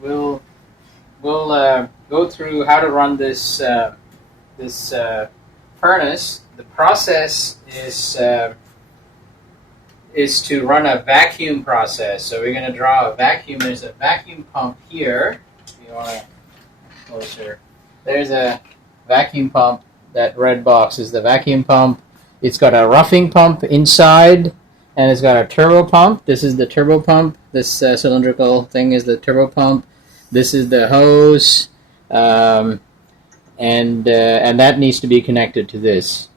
we'll go through how to run this furnace. The process is to run a vacuum process. So we're going to draw a vacuum. There's a vacuum pump here. If you want to closer, there's a vacuum pump. That red box is the vacuum pump. It's got a roughing pump inside, and it's got a turbo pump. This is the turbo pump. This cylindrical thing is the turbo pump. This is the hose, and that needs to be connected to this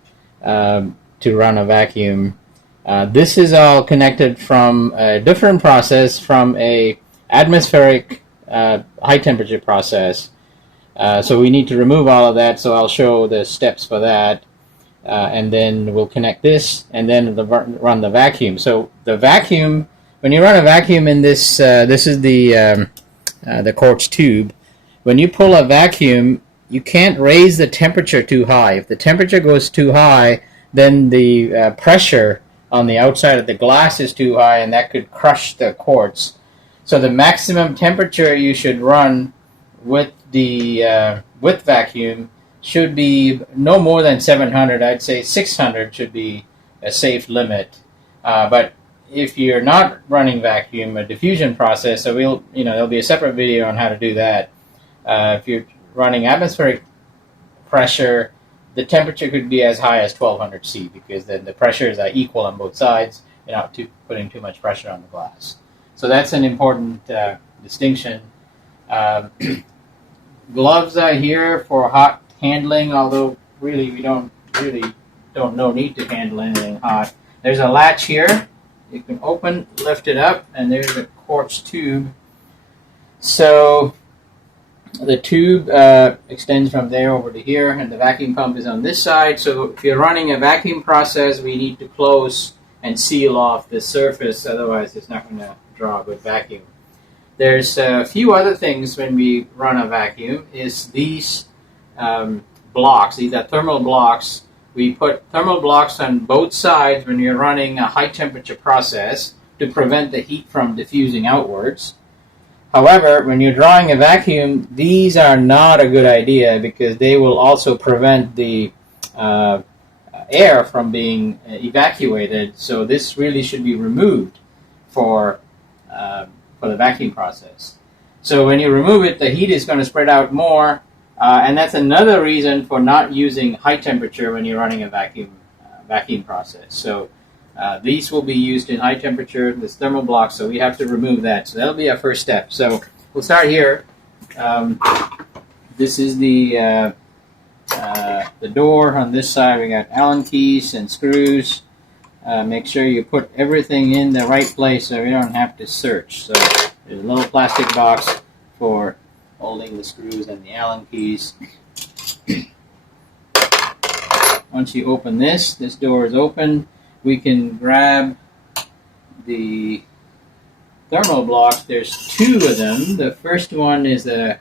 to run a vacuum. This is all connected from a different process, from a atmospheric high temperature process. So we need to remove all of that. So I'll show the steps for that. And then we'll connect this, and then run the vacuum. So the vacuum, when you run a vacuum in this, this is the quartz tube. When you pull a vacuum, you can't raise the temperature too high. If the temperature goes too high, then the pressure on the outside of the glass is too high, and that could crush the quartz. So the maximum temperature you should run with the with vacuum should be no more than 700. I'd say 600 should be a safe limit. But if you're not running vacuum, a diffusion process, so there'll be a separate video on how to do that. If you're running atmospheric pressure, the temperature could be as high as 1200 C, because then the pressures are equal on both sides. You're not putting too much pressure on the glass. So that's an important distinction. Gloves are here for hot handling, although really we don't no need to handle anything hot. There's a latch here. You can open, lift it up, and there's a quartz tube. So the tube extends from there over to here, and the vacuum pump is on this side. So if you're running a vacuum process, we need to close and seal off the surface, otherwise it's not going to draw a good vacuum. There's a few other things when we run a vacuum, is these blocks. These are thermal blocks. We put thermal blocks on both sides when you're running a high temperature process to prevent the heat from diffusing outwards. However, when you're drawing a vacuum, these are not a good idea, because they will also prevent the air from being evacuated. So this really should be removed for the vacuum process. So when you remove it, the heat is going to spread out more, and that's another reason for not using high temperature when you're running a vacuum process. So these will be used in high temperature, this thermal block, so we have to remove that. So that'll be our first step. So we'll start here. This is the door on this side. We got Allen keys and screws. Make sure you put everything in the right place so you don't have to search. So there's a little plastic box for holding the screws and the Allen keys. Once you open this door is open. We can grab the thermal blocks. There's two of them. The first one is the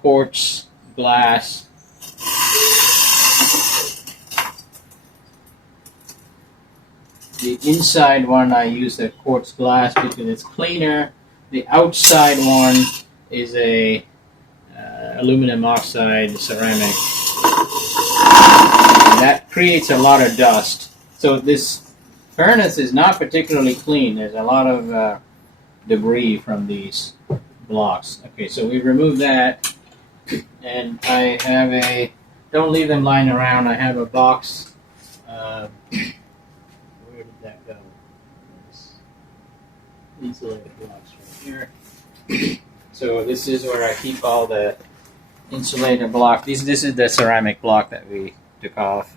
quartz glass. The inside one, I use the quartz glass because it's cleaner. The outside one is a aluminum oxide ceramic. And that creates a lot of dust. So this furnace is not particularly clean. There's a lot of debris from these blocks. Okay, so we remove that. And I have don't leave them lying around. I have a box. Where did that go? Insulated blocks right here. So this is where I keep all the insulated block. This is the ceramic block that we took off.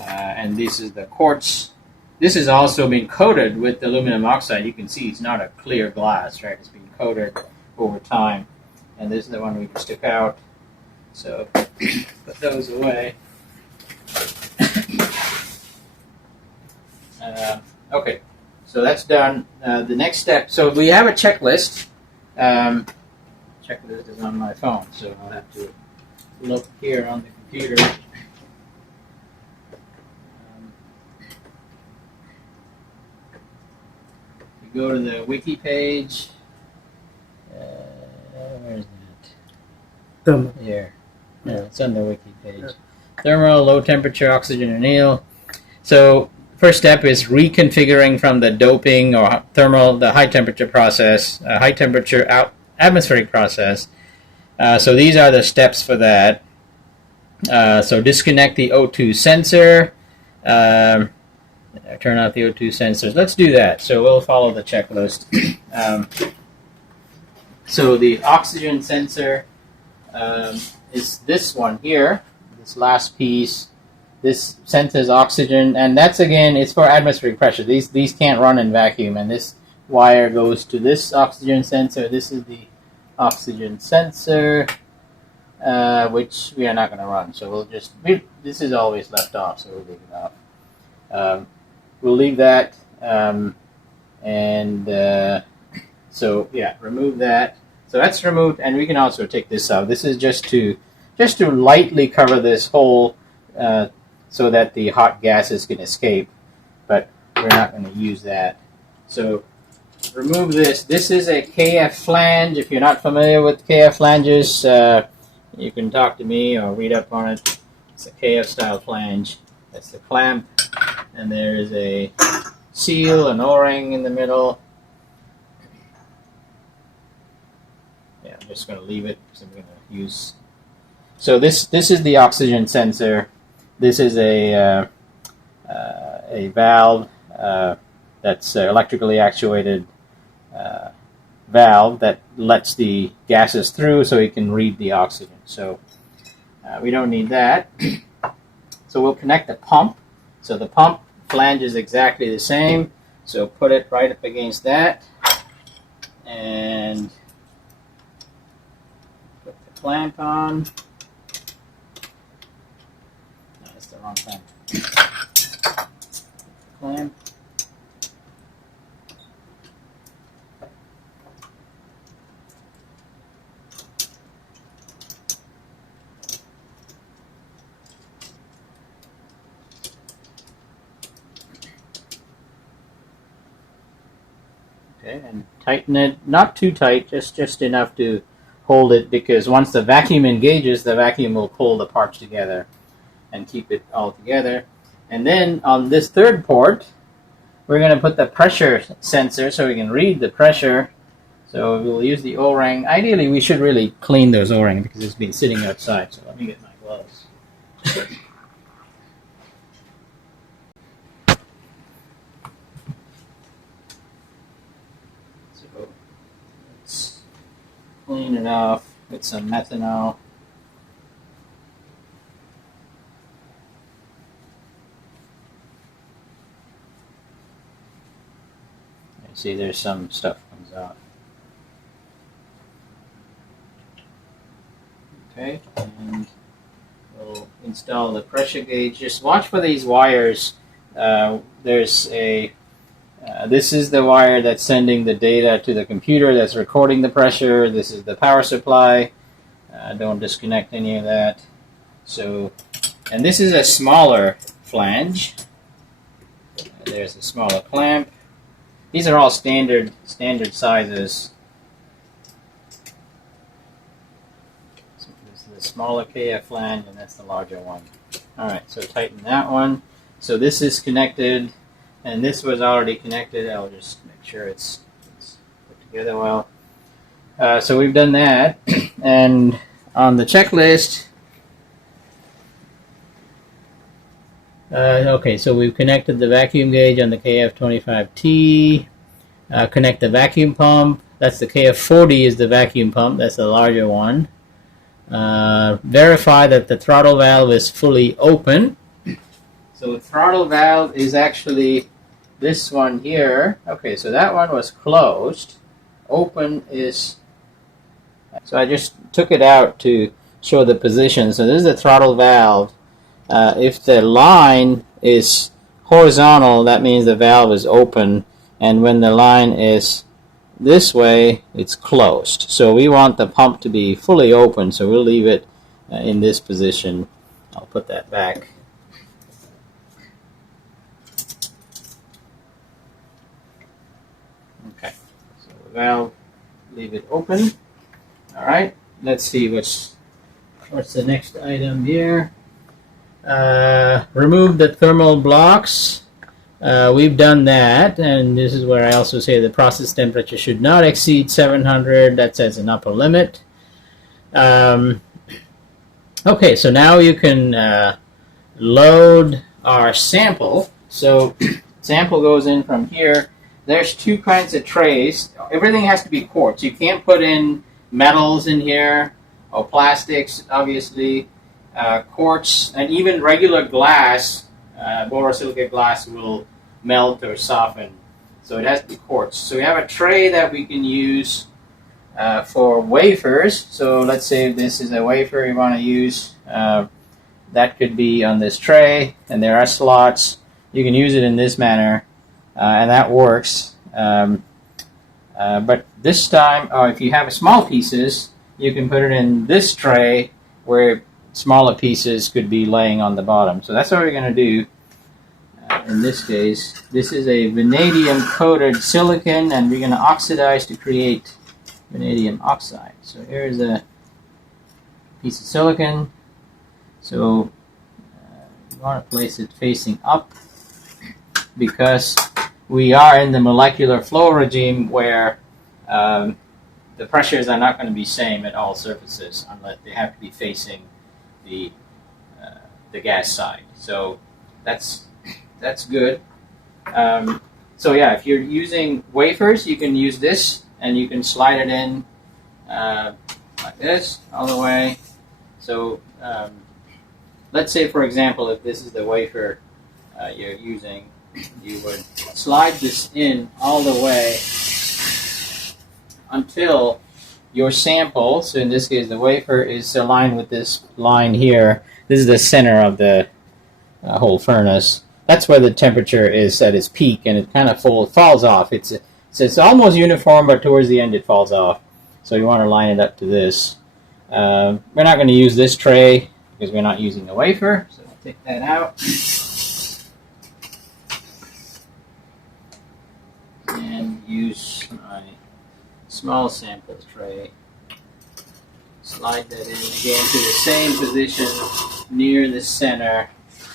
And this is the quartz. This has also been coated with aluminum oxide. You can see it's not a clear glass, right? It's been coated over time. And this is the one we just took out. So put those away. Okay, so that's done. The next step, so we have a checklist. Checklist is on my phone, so I'll have to look here on the computer. You go to the wiki page. Where is that? Thermal. Here. No, it's on the wiki page. Thermal, low temperature oxygen anneal. So first step is reconfiguring from the doping or thermal, the high temperature process, high temperature atmospheric process. So these are the steps for that. So disconnect the O2 sensor. Turn off the O2 sensors. Let's do that. So we'll follow the checklist. So the oxygen sensor is this one here, this last piece. This senses oxygen, and that's again, it's for atmospheric pressure. These can't run in vacuum, and this wire goes to this oxygen sensor. This is the oxygen sensor, which we are not going to run. So we'll just, this is always left off, so we'll leave it off. We'll leave that, so yeah, remove that. So that's removed, and we can also take this out. This is just to lightly cover this hole so that the hot gases can escape, but we're not going to use that. So remove this. This is a KF flange. If you're not familiar with KF flanges, you can talk to me or read up on it. It's a KF style flange. That's the clamp, and there is a seal, an O-ring in the middle. Yeah, I'm just going to leave it because I'm going to use. So this is the oxygen sensor. This is a valve that's electrically actuated valve that lets the gases through so it can read the oxygen. So we don't need that. So we'll connect the pump. So the pump flange is exactly the same. So put it right up against that and put the clamp on. No, that's the wrong clamp. Clamp. Okay, and tighten it, not too tight, just enough to hold it, because once the vacuum engages, the vacuum will pull the parts together and keep it all together. And then on this third port, we're going to put the pressure sensor so we can read the pressure. So we'll use the O-ring. Ideally, we should really clean those O-rings because it's been sitting outside. So let me get my gloves. So let's clean it off with some methanol. See, there's some stuff comes out. Okay, and we'll install the pressure gauge. Just watch for these wires. There's a this is the wire that's sending the data to the computer that's recording the pressure. This is the power supply. Don't disconnect any of that. So, and this is a smaller flange. There's a smaller clamp. These are all standard sizes. So this is the smaller KF flange, and that's the larger one. All right, so tighten that one. So this is connected, and this was already connected. I'll just make sure it's put together well. So we've done that, and on the checklist. Okay, so we've connected the vacuum gauge on the KF25T. Connect the vacuum pump. That's the KF40 is the vacuum pump. That's the larger one. Verify that the throttle valve is fully open. So the throttle valve is actually this one here. Okay, so that one was closed. Open is... So I just took it out to show the position. So this is the throttle valve. If the line is horizontal, that means the valve is open, and when the line is this way, it's closed. So we want the pump to be fully open, so we'll leave it in this position. I'll put that back. Okay, so the valve, leave it open. All right, let's see what's the next item here. Remove the thermal blocks. We've done that, and this is where I also say the process temperature should not exceed 700. That sets an upper limit. Okay, so now you can load our sample. So sample goes in from here. There's two kinds of trays. Everything has to be quartz. You can't put in metals in here or plastics, obviously. Quartz and even regular glass, borosilicate glass will melt or soften. So it has to be quartz. So we have a tray that we can use for wafers. So let's say if this is a wafer you want to use, that could be on this tray, and there are slots. You can use it in this manner, and that works. But this time, if you have small pieces, you can put it in this tray where smaller pieces could be laying on the bottom. So that's what we're going to do. In this case, this is a vanadium coated silicon, and we're going to oxidize to create vanadium oxide. So here's a piece of silicon. So you want to place it facing up because we are in the molecular flow regime where the pressures are not going to be same at all surfaces unless they have to be facing the gas side. So that's good. So yeah, if you're using wafers, you can use this and you can slide it in like this all the way. So let's say, for example, if this is the wafer you're using, you would slide this in all the way until your sample, so in this case the wafer, is aligned with this line here. This is the center of the whole furnace. That's where the temperature is at its peak, and it kind of falls off. It's almost uniform, but towards the end it falls off. So you want to line it up to this. We're not going to use this tray because we're not using the wafer, so I'll take that out. And use my small sample tray. Slide that in again to the same position near the center.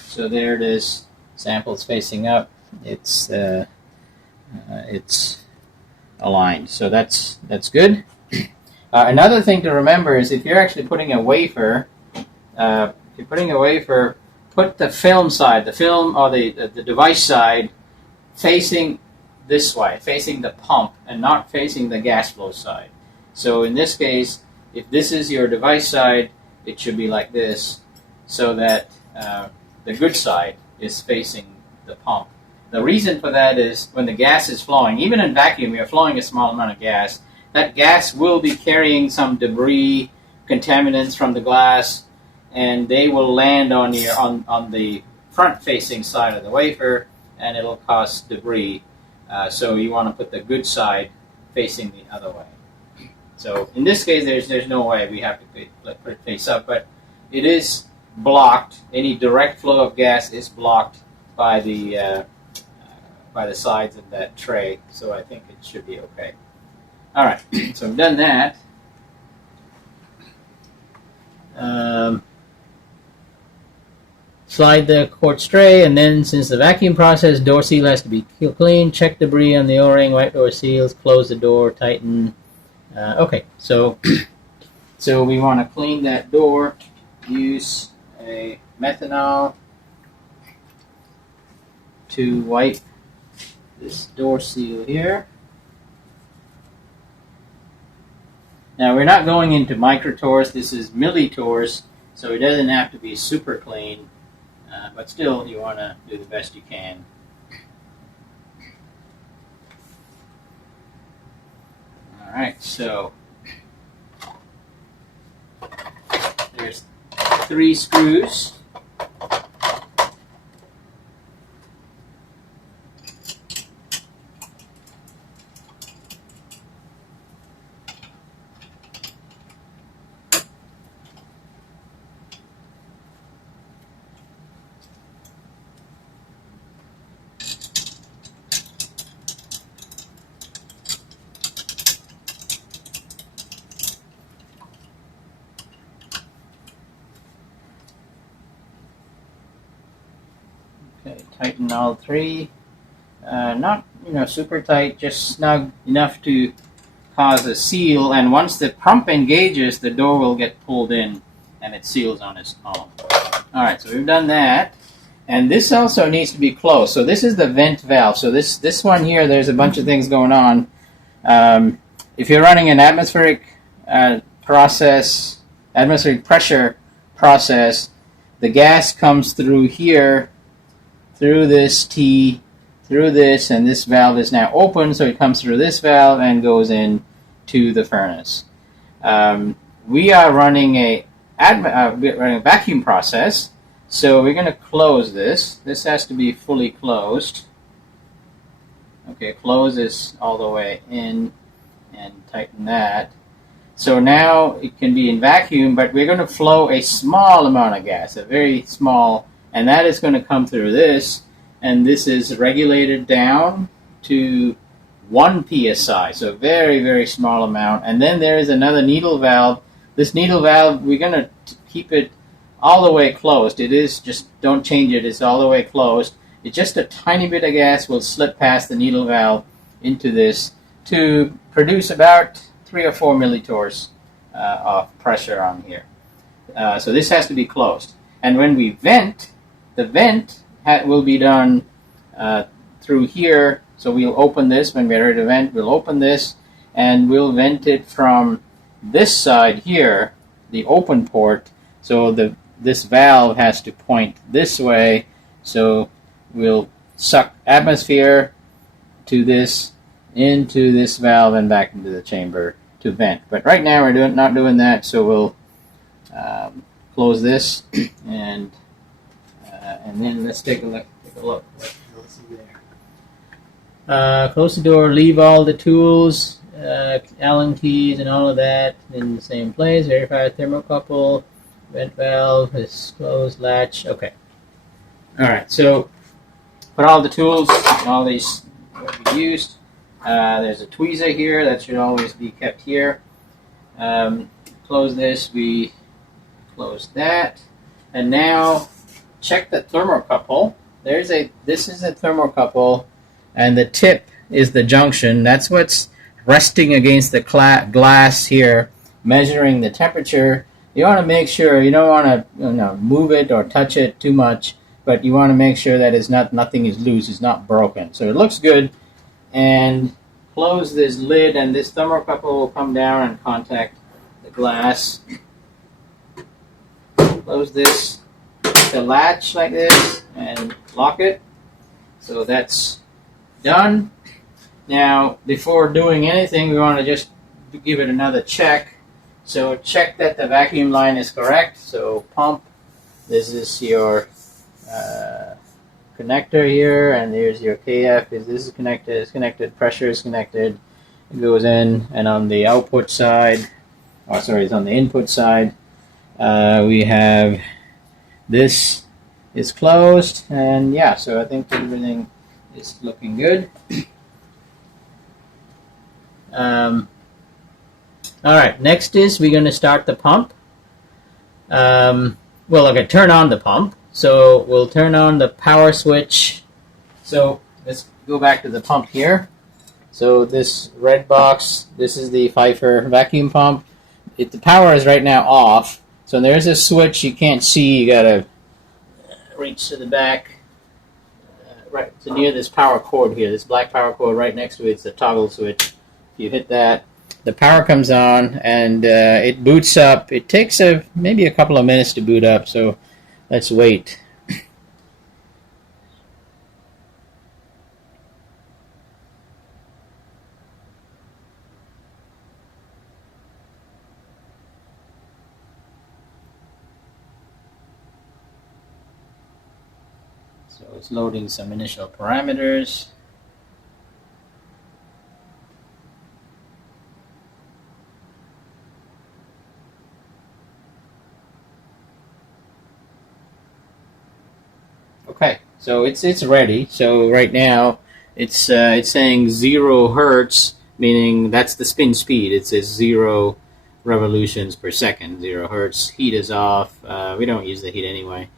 So there it is. Sample's facing up. It's aligned. So that's good. Another thing to remember is if you're actually putting a wafer, put the film side, the film or the device side, facing this way, facing the pump, and not facing the gas flow side. So in this case, if this is your device side, it should be like this, so that the good side is facing the pump. The reason for that is when the gas is flowing, even in vacuum, you're flowing a small amount of gas. That gas will be carrying some debris, contaminants from the glass, and they will land on the front-facing side of the wafer, and it'll cause debris. So you want to put the good side facing the other way. So in this case, there's no way we have to put it face up, but it is blocked. Any direct flow of gas is blocked by the sides of that tray. So I think it should be okay. All right. So I've done that. Slide the quartz tray, and then since the vacuum process, door seal has to be clean. Check debris on the O-ring, wipe door seals, close the door, tighten. Okay, so we want to clean that door. Use a methanol to wipe this door seal here. Now we're not going into microtors. This is millitors, so it doesn't have to be super clean. But still, you want to do the best you can. All right, so there's 3 screws. Okay, tighten all three. Not super tight, just snug enough to cause a seal. And once the pump engages, the door will get pulled in, and it seals on its own. All right, so we've done that. And this also needs to be closed. So this is the vent valve. So this one here, there's a bunch of things going on. If you're running an atmospheric atmospheric pressure process, the gas comes through here, through this T, through this, and this valve is now open, so it comes through this valve and goes in to the furnace. We are running a vacuum process, so we're going to close this. This has to be fully closed. Okay, close this all the way in and tighten that. So now it can be in vacuum, but we're going to flow a small amount of gas, a very small, and that is going to come through this, and this is regulated down to 1 psi, so very, very small amount. And then there is another needle valve. This needle valve, we're going to keep it all the way closed. It is, just don't change it, it's all the way closed. It's just a tiny bit of gas will slip past the needle valve into this to produce about 3 or 4 millitorrs of pressure on here. So this has to be closed. And when we vent, the vent will be done through here. So we'll open this when we're ready to vent. We'll open this and we'll vent it from this side here, the open port. So this valve has to point this way. So we'll suck atmosphere to this, into this valve, and back into the chamber to vent. But right now we're not doing that, so we'll close this and then let's take a look. What else is there? Close the door. Leave all the tools, Allen keys, and all of that in the same place. Verify thermocouple. Vent valve is closed. Latch. Okay. All right. So put all the tools, all these what we used. There's a tweezer here that should always be kept here. Close this. We close that, and now check the thermocouple. This is a thermocouple, and the tip is the junction. That's what's resting against the glass here, measuring the temperature. You want to make sure you don't want to move it or touch it too much, but you want to make sure that nothing is loose, it's not broken. So it looks good. And close this lid, and this thermocouple will come down and contact the glass. Close this, the latch like this, and lock it. So that's done. Now, before doing anything, we want to just give it another check. So check that the vacuum line is correct. So pump, this is your connector here, and there's your KF. This is connected, it's connected, pressure is connected, it goes in, and on the output side, it's on the input side, we have this is closed, and yeah, so I think everything is looking good. Alright, next is we're going to start the pump. Turn on the pump. So we'll turn on the power switch. So let's go back to the pump here. So this red box, this is the Pfeiffer vacuum pump. The power is right now off. So there's a switch you can't see. You gotta reach to the back, right to near this power cord here. This black power cord right next to it is the toggle switch. If you hit that, the power comes on and it boots up. It takes maybe a couple of minutes to boot up. So let's wait. So it's loading some initial parameters. Okay, so it's ready. So right now it's saying 0 hertz, meaning that's the spin speed. It says 0 revolutions per second, 0 hertz. Heat is off. We don't use the heat anyway.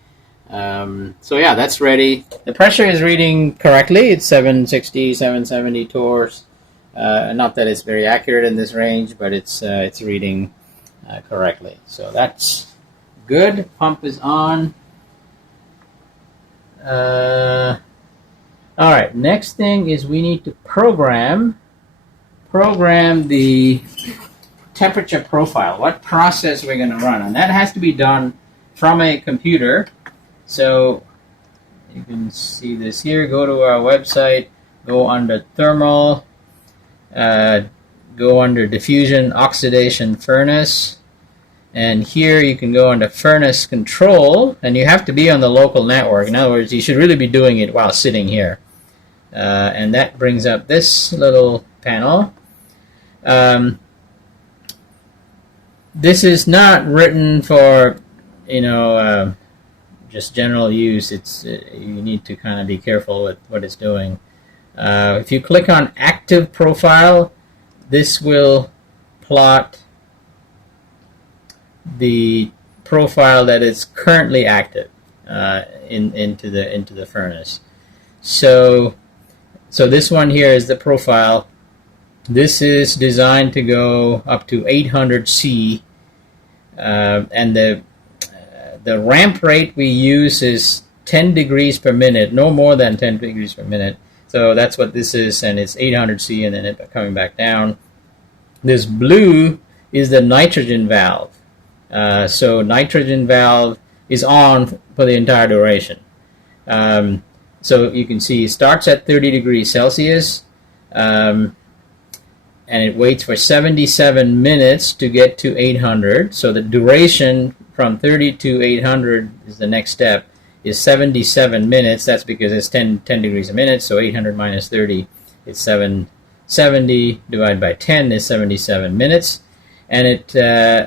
So yeah, that's ready. The pressure is reading correctly. It's 760, 770 torrs. Not that it's very accurate in this range, but it's reading correctly. So that's good. Pump is on. All right. Next thing is we need to program the temperature profile. What process we're going to run, and that has to be done from a computer. So you can see this here. Go to our website. Go under thermal. Go under diffusion oxidation furnace. And here you can go under furnace control, and you have to be on the local network. In other words, you should really be doing it while sitting here. And that brings up this little panel. This is not written for, just general use. You need to kind of be careful with what it's doing. If you click on active profile, this will plot the profile that is currently active into the furnace. So this one here is the profile. This is designed to go up to 800 C, and the ramp rate we use is 10 degrees per minute, no more than 10 degrees per minute. So that's what this is, and it's 800 C, and then it coming back down. This blue is the nitrogen valve. So nitrogen valve is on for the entire duration. So you can see it starts at 30 degrees Celsius, and it waits for 77 minutes to get to 800. So the duration from 30 to 800 is the next step, is 77 minutes. That's because it's 10 degrees a minute, so 800 minus 30 is 770 divided by 10 is 77 minutes. And it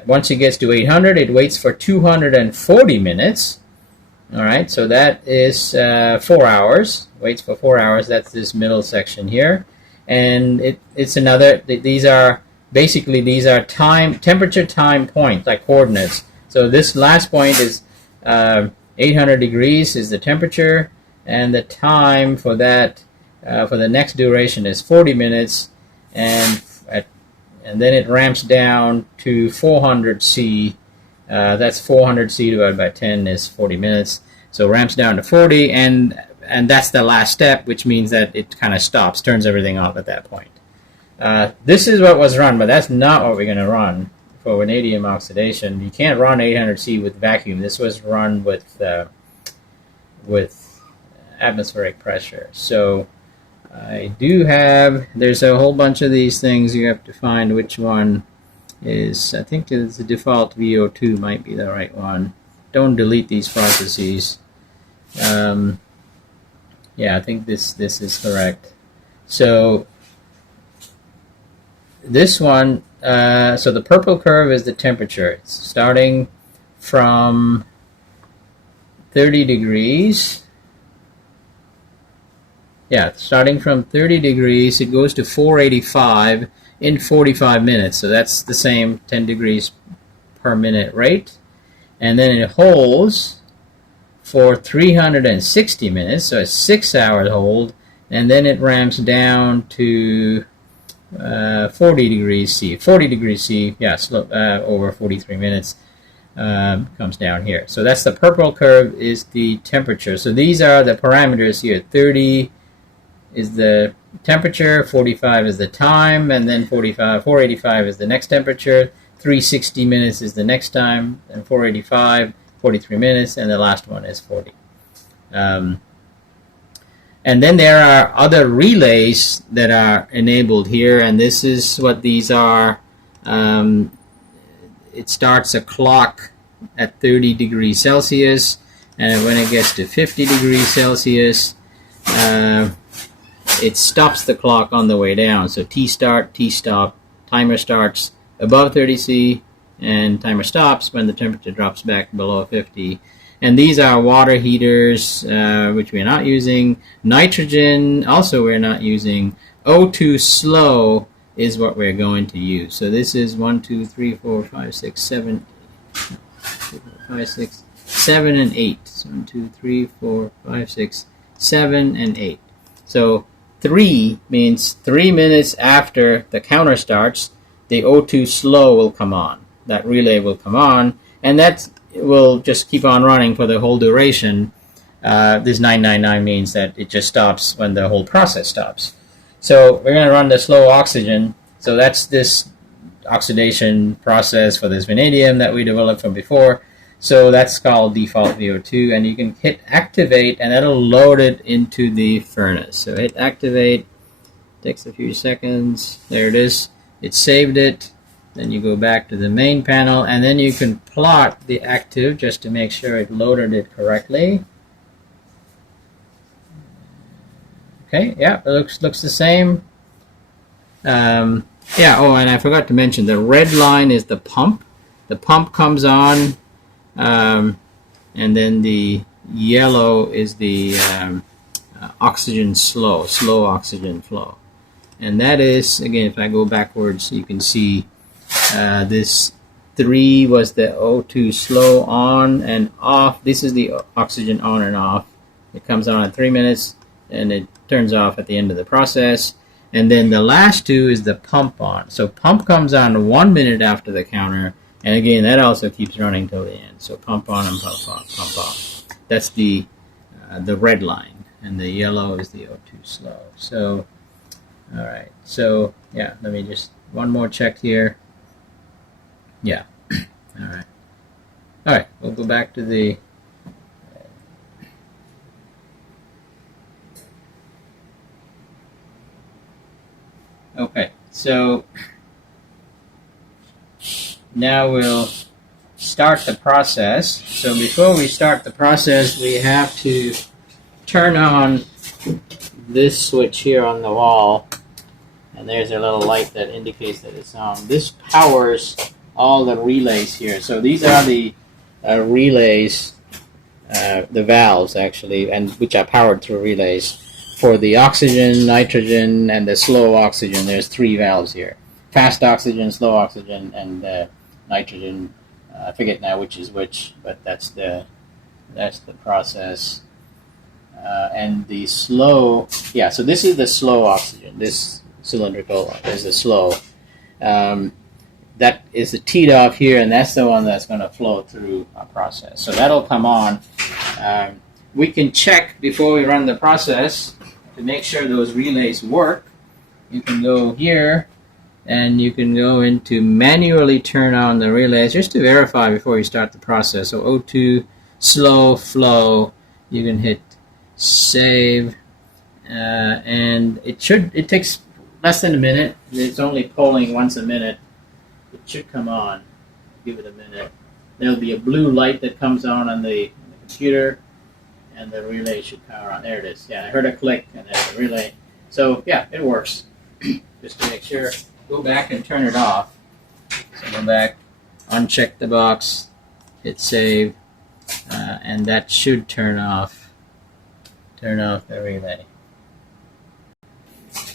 once it gets to 800, it waits for 240 minutes. All right, so that is 4 hours. Waits for 4 hours. That's this middle section here, and it's another. These are temperature time points, like coordinates. So this last point is 800 degrees is the temperature, and the time for that for the next duration is 40 minutes, and then it ramps down to 400 C. That's 400 C divided by 10 is 40 minutes. So ramps down to 40, and that's the last step, which means that it kind of stops, turns everything off at that point. This is what was run, but that's not what we're going to run for vanadium oxidation. You can't run 800 C with vacuum. This was run with atmospheric pressure. So I do have, there's a whole bunch of these things. You have to find which one is, I think it's the default VO2 might be the right one. Don't delete these processes. Yeah, I think this is correct. So this one, so the purple curve is the temperature. It's starting from 30 degrees. Yeah, starting from 30 degrees, it goes to 485 in 45 minutes. So that's the same 10 degrees per minute rate. And then it holds for 360 minutes, so a 6-hour hold. And then it ramps down to 40 degrees C. 40 degrees C, yeah, over 43 minutes comes down here. So that's the purple curve is the temperature. So these are the parameters here. 30 is the temperature, 45 is the time, and then 485 is the next temperature, 360 minutes is the next time, and 485, 43 minutes, and the last one is 40. And then there are other relays that are enabled here, and this is what these are. It starts a clock at 30 degrees Celsius, and when it gets to 50 degrees Celsius, it stops the clock on the way down. So T-start, T-stop, timer starts above 30 C, and timer stops when the temperature drops back below 50. And these are water heaters, which we're not using. Nitrogen, also we're not using. O2 slow is what we're going to use. So this is 7 7 and 8. 1, 2, 3, 4, 5, 6, 7, and 8. So 3 means 3 minutes after the counter starts, the O2 slow will come on. That relay will come on, and that will just keep on running for the whole duration. This 999 means that it just stops when the whole process stops. So we're going to run the slow oxygen. So that's this oxidation process for this vanadium that we developed from before. So that's called default VO2, and you can hit activate, and that'll load it into the furnace. So hit activate, takes a few seconds. There it is. It saved it. Then you go back to the main panel, and then you can plot the active just to make sure it loaded it correctly. Okay, yeah, it looks the same. Yeah, oh, and I forgot to mention, the red line is the pump. The pump comes on, and then the yellow is the oxygen slow oxygen flow. And that is, again, if I go backwards, you can see this 3 was the O2 slow on and off. This is the oxygen on and off. It comes on at 3 minutes, and it turns off at the end of the process. And then the last 2 is the pump on. So pump comes on 1 minute after the counter, and again, that also keeps running till the end. So pump on and pump off. That's the red line, and the yellow is the O2 slow. So, all right. So yeah, let me just one more check here. Yeah. All right. All right. We'll go back to the. Okay. So now we'll start the process. So before we start the process, we have to turn on this switch here on the wall, and there's a little light that indicates that it's on. This powers all the relays here. So these are the relays, the valves actually, and which are powered through relays for the oxygen, nitrogen, and the slow oxygen. There's 3 valves here: fast oxygen, slow oxygen, and nitrogen. I forget now which is which, but that's the process. And the slow, yeah. So this is the slow oxygen. This cylindrical is the slow. That is the teed off here, and that's the one that's going to flow through our process. So that'll come on. We can check before we run the process to make sure those relays work. You can go here, and you can go into manually turn on the relays just to verify before you start the process. So O2 slow flow, you can hit save, and it takes less than a minute. It's only polling once a minute. It should come on. Give it a minute. There'll be a blue light that comes on the computer, and the relay should power on. There it is. Yeah, I heard a click, and there's the relay. So yeah, it works. Just to make sure, go back and turn it off. So go back, uncheck the box, hit save, and that should turn off the relay.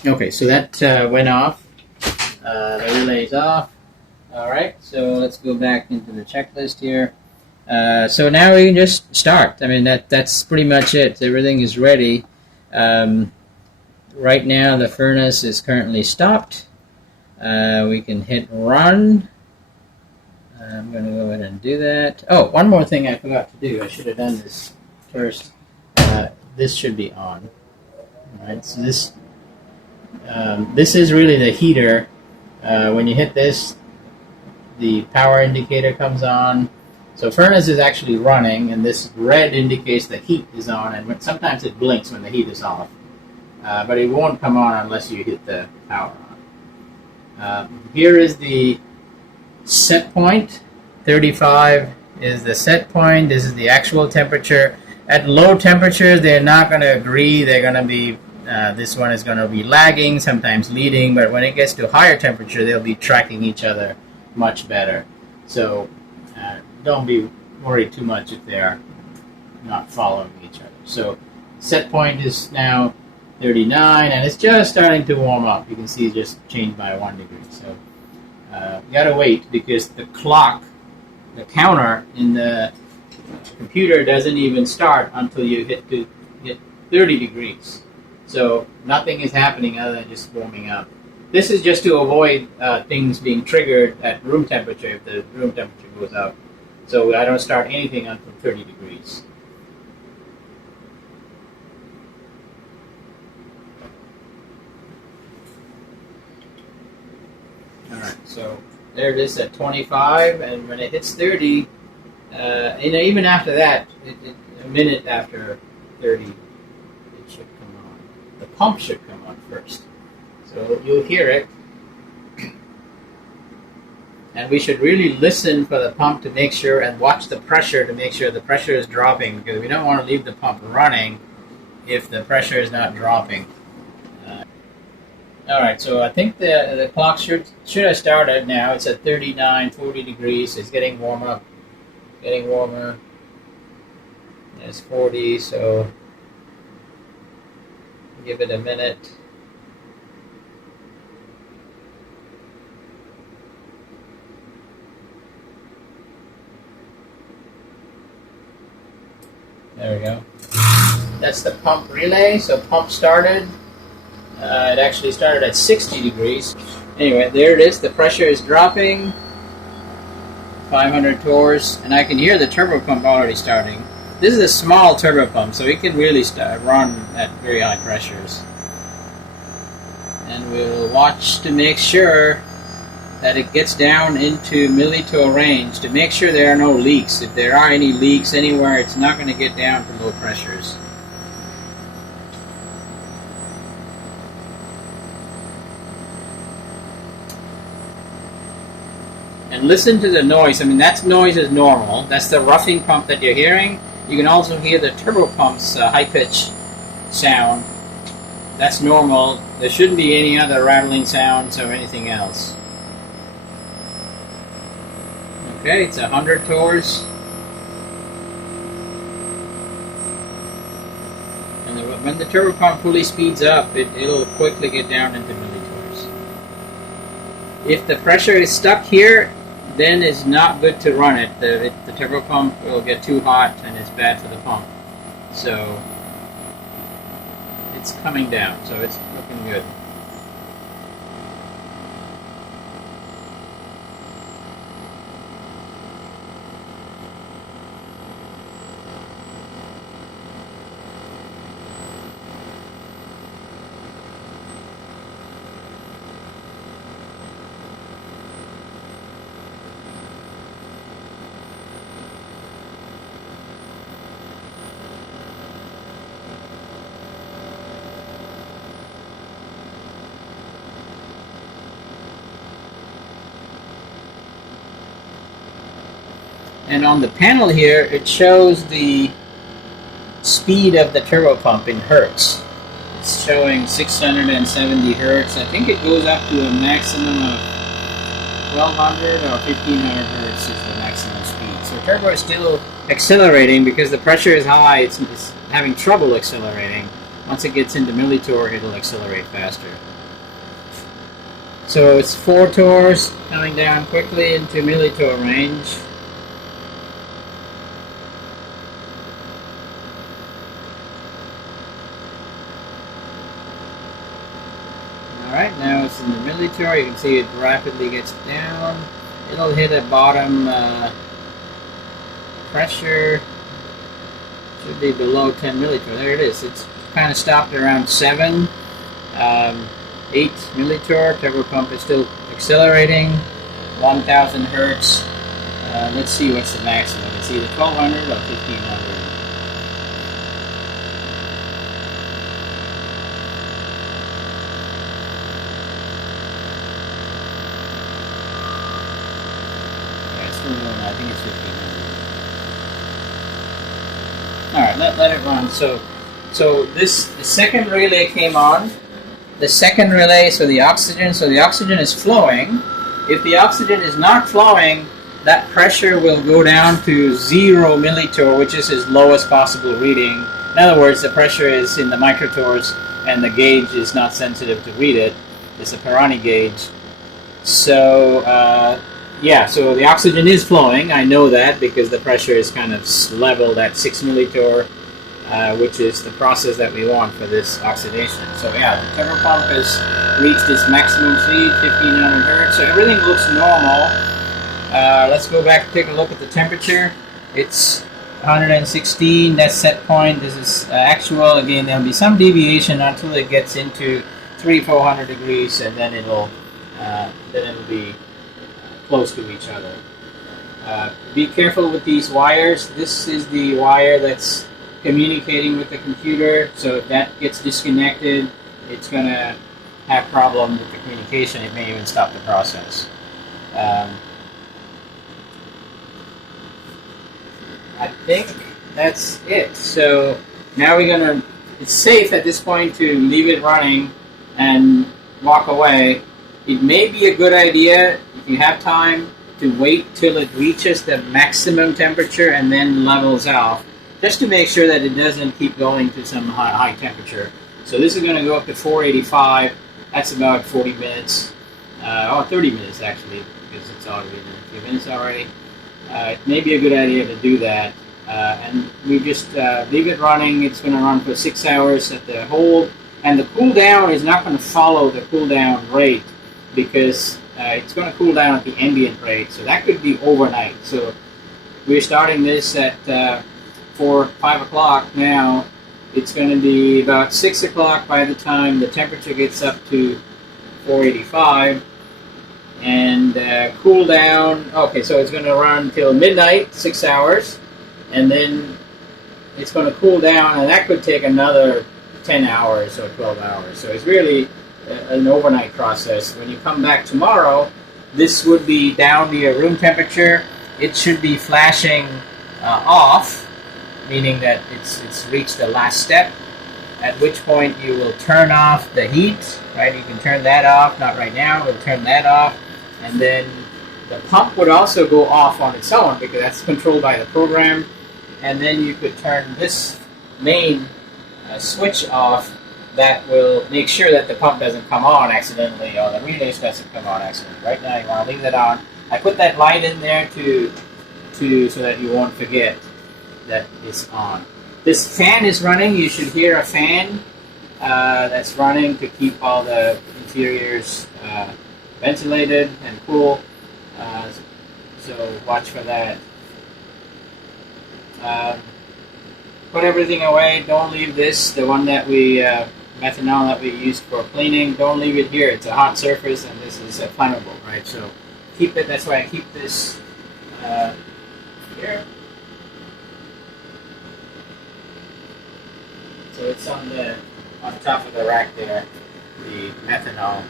Okay, so that went off. The relay's off. All right, so let's go back into the checklist here. So now we can just start. I mean, that's pretty much it. Everything is ready. Right now, the furnace is currently stopped. We can hit run. I'm going to go ahead and do that. Oh, one more thing I forgot to do. I should have done this first. This should be on. All right, so this is really the heater. When you hit this, the power indicator comes on. So furnace is actually running, and this red indicates the heat is on, and sometimes it blinks when the heat is off. But it won't come on unless you hit the power on. Here is the set point. 35 is the set point. This is the actual temperature. At low temperatures, they're not going to agree. They're going to be, this one is going to be lagging, sometimes leading, but when it gets to higher temperature, they'll be tracking each other much better. So don't be worried too much if they're not following each other. So set point is now 39, and it's just starting to warm up. You can see it just changed by 1 degree. So you gotta wait, because the clock, the counter in the The computer doesn't even start until you hit 30 degrees. So nothing is happening other than just warming up. This is just to avoid things being triggered at room temperature if the room temperature goes up. So I don't start anything until 30 degrees. Alright, so there it is at 25, and when it hits 30, and even after that, a minute after 30, it should come on. The pump should come on first. So you'll hear it. And we should really listen for the pump to make sure and watch the pressure to make sure the pressure is dropping, because we don't want to leave the pump running if the pressure is not dropping. Alright, so I think the clock should have started now. It's at 39, 40 degrees. It's getting warmer. It's 40, so give it a minute. There we go. That's the pump relay. So pump started. It actually started at 60 degrees. Anyway, there it is. The pressure is dropping. 500 torrs, and I can hear the turbo pump already starting. This is a small turbo pump, so it can really run at very high pressures. And we'll watch to make sure that it gets down into millitorr range to make sure there are no leaks. If there are any leaks anywhere, it's not going to get down to low pressures. And listen to the noise. I mean, that noise is normal. That's the roughing pump that you're hearing. You can also hear the turbo pump's high-pitch sound. That's normal. There shouldn't be any other rattling sounds or anything else. Okay, it's 100 torrs. And when the turbo pump fully speeds up, it'll quickly get down into millitorrs. If the pressure is stuck here, then it's not good to run it. The turbo pump will get too hot and it's bad for the pump. So it's coming down, so it's looking good. And on the panel here, it shows the speed of the turbo pump in hertz. It's showing 670 hertz. I think it goes up to a maximum of 1200 or 1500 hertz is the maximum speed. So turbo is still accelerating because the pressure is high. It's having trouble accelerating. Once it gets into millitorr, it'll accelerate faster. So it's 4 torrs coming down quickly into millitorr range. Alright, now it's in the millitorr. You can see it rapidly gets down. It'll hit a bottom pressure. Should be below 10 millitorr. There it is. It's kind of stopped around 7. 8 millitorr. Turbo pump is still accelerating. 1000 hertz. Let's see what's the maximum. It's either 1200 or 1500. I think it's 1500. Alright, let it run. So the second relay came on. The second relay, so the oxygen is flowing. If the oxygen is not flowing, that pressure will go down to 0 millitorr, which is its lowest possible reading. In other words, the pressure is in the microtorrs and the gauge is not sensitive to read it. It's a Pirani gauge. So yeah, so the oxygen is flowing. I know that because the pressure is kind of leveled at 6 millitorr, which is the process that we want for this oxidation. So yeah, the turbo pump has reached its maximum speed, 1500 hertz. So everything looks normal. Let's go back and take a look at the temperature. It's 116, that's set point. This is actual. Again, there'll be some deviation until it gets into 300-400 degrees, and then it'll be close to each other. Be careful with these wires. This is the wire that's communicating with the computer, so if that gets disconnected, it's going to have problem with the communication. It may even stop the process. I think that's it. So now it's safe at this point to leave it running and walk away. It may be a good idea, if you have time, to wait till it reaches the maximum temperature and then levels off, just to make sure that it doesn't keep going to some high temperature. So this is going to go up to 485. That's about 40 minutes, or 30 minutes actually, because it's already been a few minutes already. It may be a good idea to do that. And we just leave it running. It's going to run for 6 hours at the hold. And the cool down is not going to follow the cool down rate, because it's going to cool down at the ambient rate. So that could be overnight. So we're starting this at 5 o'clock now. It's going to be about 6 o'clock by the time the temperature gets up to 485. And cool down. Okay, so it's going to run till midnight, 6 hours, and then it's going to cool down, and that could take another 10 hours or 12 hours. So it's really an overnight process. When you come back tomorrow, this would be down to your room temperature. It should be flashing off, meaning that it's reached the last step, at which point you will turn off the heat, right? You can turn that off, not right now, we'll turn that off. And then the pump would also go off on its own, because that's controlled by the program. And then you could turn this main switch off. That will make sure that the pump doesn't come on accidentally, or the relays doesn't come on accidentally. Right now you want to leave that on. I put that light in there so that you won't forget that it's on. This fan is running. You should hear a fan that's running to keep all the interiors ventilated and cool, so watch for that. Put everything away. Don't leave this, the one that methanol that we used for cleaning, don't leave it here. It's a hot surface, and this is flammable, right? So keep it. That's why I keep this here. So it's on top of the rack there, the methanol.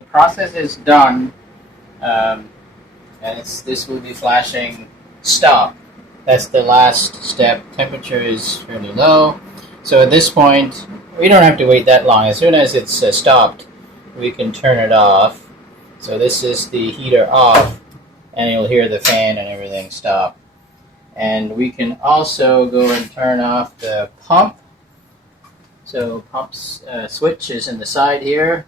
The process is done, and this will be flashing stop. That's the last step. Temperature is fairly low, so at this point we don't have to wait that long. As soon as it's stopped, we can turn it off. So this is the heater off, and you'll hear the fan and everything stop. And we can also go and turn off the pump. So pump's switch is in the side here.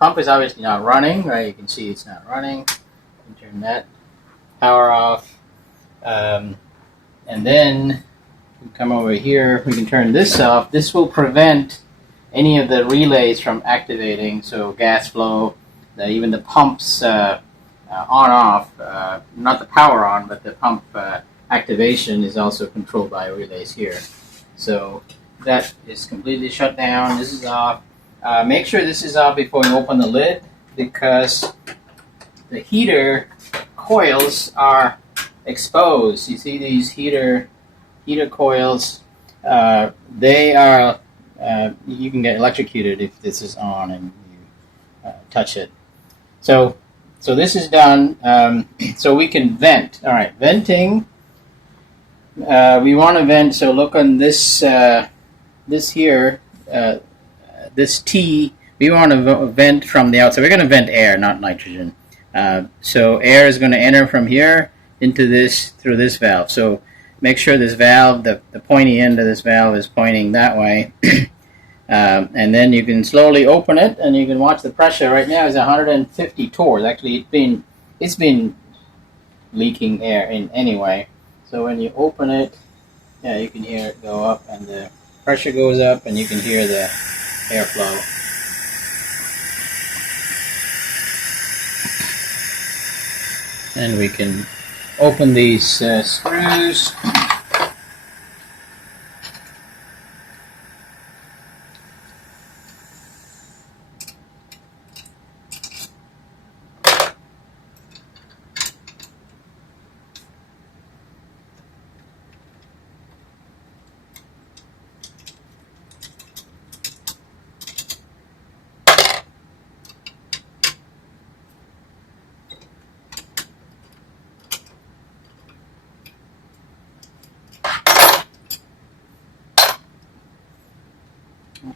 Pump is obviously not running, right? You can see it's not running. You can turn that power off. And then we come over here, we can turn this off. This will prevent any of the relays from activating, so gas flow, even the pumps on-off, not the power on, but the pump activation is also controlled by relays here. So that is completely shut down. This is off. Make sure this is off before you open the lid, because the heater coils are exposed. You see these heater coils? They are. You can get electrocuted if this is on and you touch it. So this is done. So we can vent. All right, venting. We want to vent. So look on this. This here. This T. We want to vent from the outside. We're going to vent air, not nitrogen. So air is going to enter from here into this through this valve. So make sure this valve, the pointy end of this valve, is pointing that way. And then you can slowly open it, and you can watch the pressure. Right now is 150 torrs. Actually, it's been leaking air in anyway. So when you open it, yeah, you can hear it go up, and the pressure goes up, and you can hear the airflow. And we can open these screws.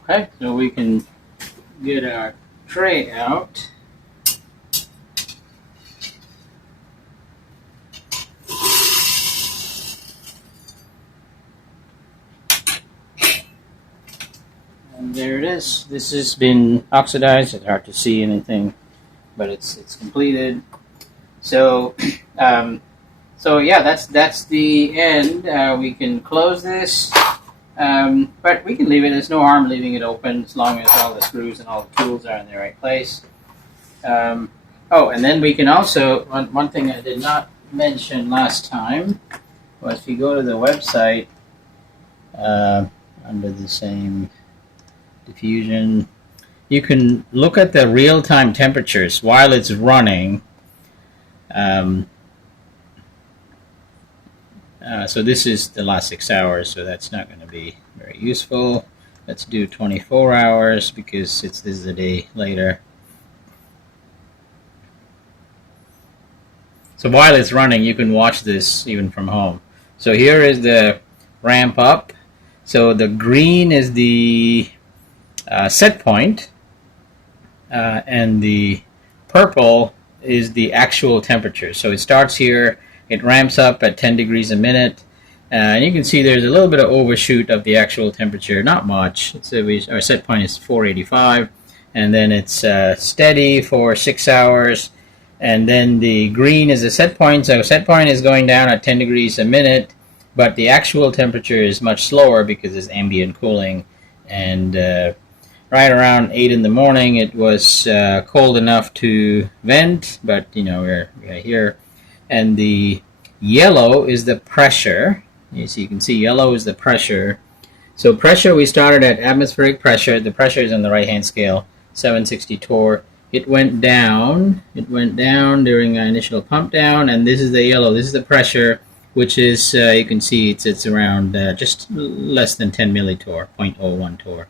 Okay, so we can get our tray out. And there it is. This has been oxidized. It's hard to see anything, but it's completed. So, so yeah, that's the end. We can close this. But we can leave it. There's no harm leaving it open as long as all the screws and all the tools are in the right place. Oh, and then we can also, one thing I did not mention last time was if you go to the website under the same diffusion, you can look at the real-time temperatures while it's running. So this is the last 6 hours, so that's not going to be very useful. Let's do 24 hours because this is a day later. So while it's running, you can watch this even from home. So here is the ramp up. So the green is the set point, and the purple is the actual temperature. So it starts here. It ramps up at 10 degrees a minute, and you can see there's a little bit of overshoot of the actual temperature, not much. Our set point is 485, and then it's steady for 6 hours, and then the green is the set point. So set point is going down at 10 degrees a minute, but the actual temperature is much slower because it's ambient cooling, and right around 8 in the morning it was cold enough to vent, but we're here. And the yellow is the pressure. So you can see yellow is the pressure. So pressure, we started at atmospheric pressure. The pressure is on the right-hand scale, 760 torr. It went down. It went down during our initial pump down, and this is the yellow. This is the pressure, which is, you can see it's around just less than 10 millitorr, 0.01 torr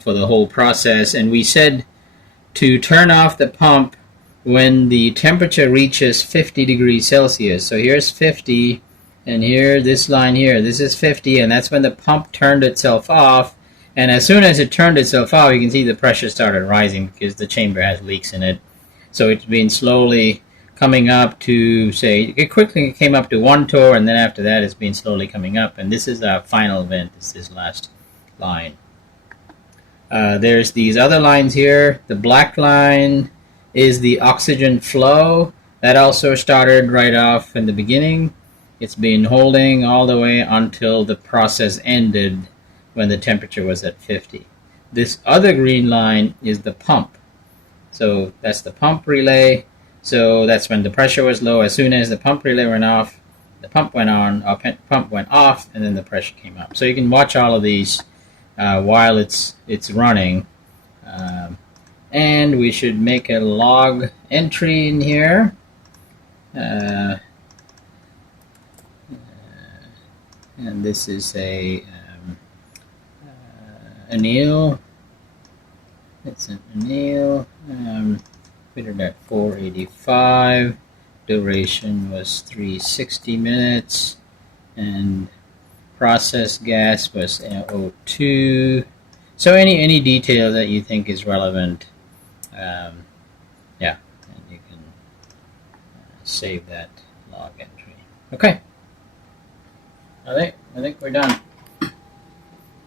for the whole process. And we said to turn off the pump when the temperature reaches 50 degrees Celsius. So here's 50, and here, this line here, this is 50, and that's when the pump turned itself off. And as soon as it turned itself off, you can see the pressure started rising because the chamber has leaks in it. So it's been slowly coming up to, say, it quickly came up to 1 torr, and then after that it's been slowly coming up. And this is our final vent, this last line. There's these other lines here. The black line is the oxygen flow. That also started right off in the beginning. It's been holding all the way until the process ended when the temperature was at 50. This other green line is the pump. So that's the pump relay. So that's when the pressure was low. As soon as the pump relay went off, the pump went on, pump went off, and then the pressure came up. So you can watch all of these while it's running. And we should make a log entry in here. And this is a anneal. It's an anneal. Fitted at 485. Duration was 360 minutes. And process gas was O2. So any detail that you think is relevant, yeah, and you can save that log entry. Okay, I think we're done.